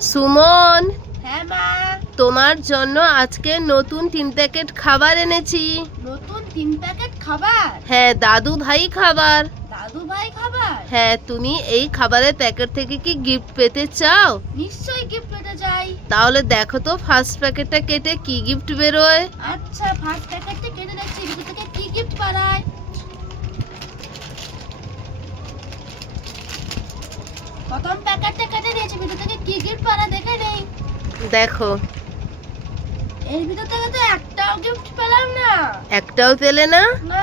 সুমন হ্যাঁ মা। তোমার জন্য আজকে নতুন তিন প্যাকেট খাবার এনেছি। নতুন তিন প্যাকেট খাবার? হ্যাঁ দাদু ভাই খাবার। দাদু ভাই খাবার? হ্যাঁ তুমি এই খাবারের প্যাকেট থেকে কি গিফট পেতে চাও? নিশ্চয়ই গিফট পেতে যাই তাহলে দেখো তো ফার্স্ট প্যাকেটটা কেটে কি গিফট বেরোয়? আচ্ছা ফার্স্ট প্যাকেটটা কেটে দেখছি থেকে কি গিফট পারায় প্রথম প্যাকেটটা কেটে দিয়েছি ভিতর থেকে কি গিফট পারা দেখে নেই। দেখো। এর ভিতর থেকে তো একটাও গিফট পেলাম না। একটাও পেলে না? না।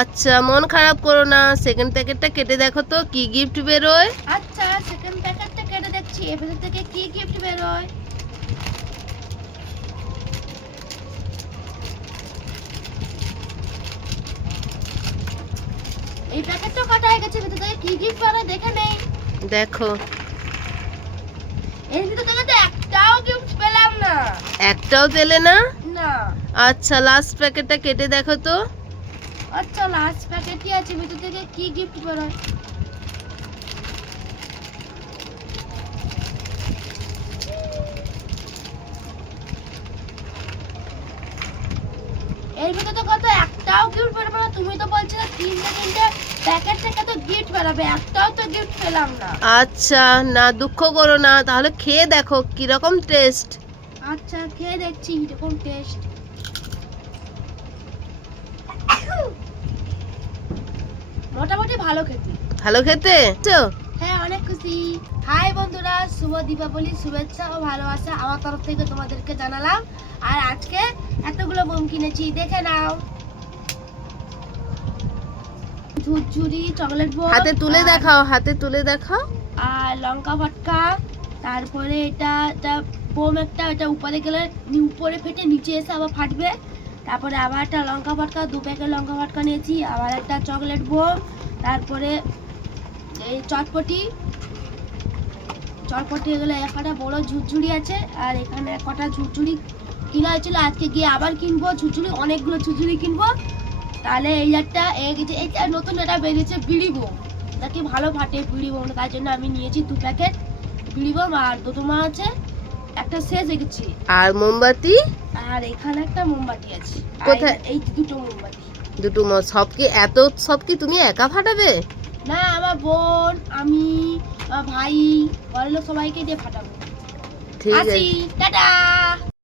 আচ্ছা মন খারাপ করো না। সেকেন্ড প্যাকেটটা কেটে দেখো তো কি গিফট বেরোয়? আচ্ছা সেকেন্ড প্যাকেটটা কেটে দেখছি এর ভিতর থেকে কি গিফট বেরোয়? এই প্যাকেটটা কাটা হয়ে গেছে ভিতর থেকে কি গিফট পারা দেখে নেই। দেখো। এর ভিতর থেকে তো একটাও গিফট পেলাম না। একটাও পেলে না? না। আচ্ছা লাস্ট প্যাকেটটা কেটে দেখো তো। আচ্ছা লাস্ট প্যাকেটই আছে ভিতর থেকে কি গিফট বেরোয় এর ভিতরে তো কত? একটাও গিফট বেরোবে না তুমি তো বলছিলে তিনটে তিনটে প্যাকেট থেকে তো গিফট বেরোবে একটাও তো গিফট পেলাম না। আচ্ছা না দুঃখ করো না তাহলে খেয়ে দেখো কীরকম টেস্ট আচ্ছা খেয়ে দেখছি এরকম টেস্ট মোটামুটি ভালো খেতে। ভালো খেতে? তো হ্যাঁ অনেক খুশি। হাই বন্ধুরা শুভ দীপাবলি শুভেচ্ছা ও ভালোবাসা আমার তরফ থেকে তোমাদেরকে জানালাম। আর আজকে এতগুলো বোম কিনেছি দেখে নাও। ঝুরঝুরি চকলেট বোম হাতে তুলে দেখাও হাতে তুলে দেখাও। আর লঙ্কা ভটকা তারপরে এটা এটা বোম একটা এটা উপরে গেলে উপরে ফেটে নিচে এসে আবার ফাটবে। তারপরে আবার একটা লঙ্কা ভটকা দু প্যাকেট লঙ্কা ভটকা নিয়েছি আবার একটা চকলেট বোম তারপরে এই চটপটি। চটপটি এগুলো একটা বড় ঝুরঝুরি আছে আর এখানে কটা ঝুরঝুরি কিনা হয়েছিল আজকে গিয়ে আবার কিনবো ঝুরঝুরি অনেকগুলো ঝুরঝুরি কিনবো। তাহলে এই একটা এটা নতুন এটা বেরিয়েছে বিড়ি বোম এটা কি ভালো ফাটে বিড়ি বোম তার জন্য আমি নিয়েছি দু প্যাকেট বিড়ি বোম আর দুটো মা আছে একটা শেষ রেখেছি আর মোমবাতি? আর এখানে একটা মোমবাতি আছে। কোথায়? এই দুটো মোমবাতি। দুটো ম- সব কি এত সব কি তুমি একা ফাটাবে? না আমার বোন আমি ভাই ঘরের লোক সবাইকে দিয়ে ফাটাবো। ঠিক আছে। টাটা!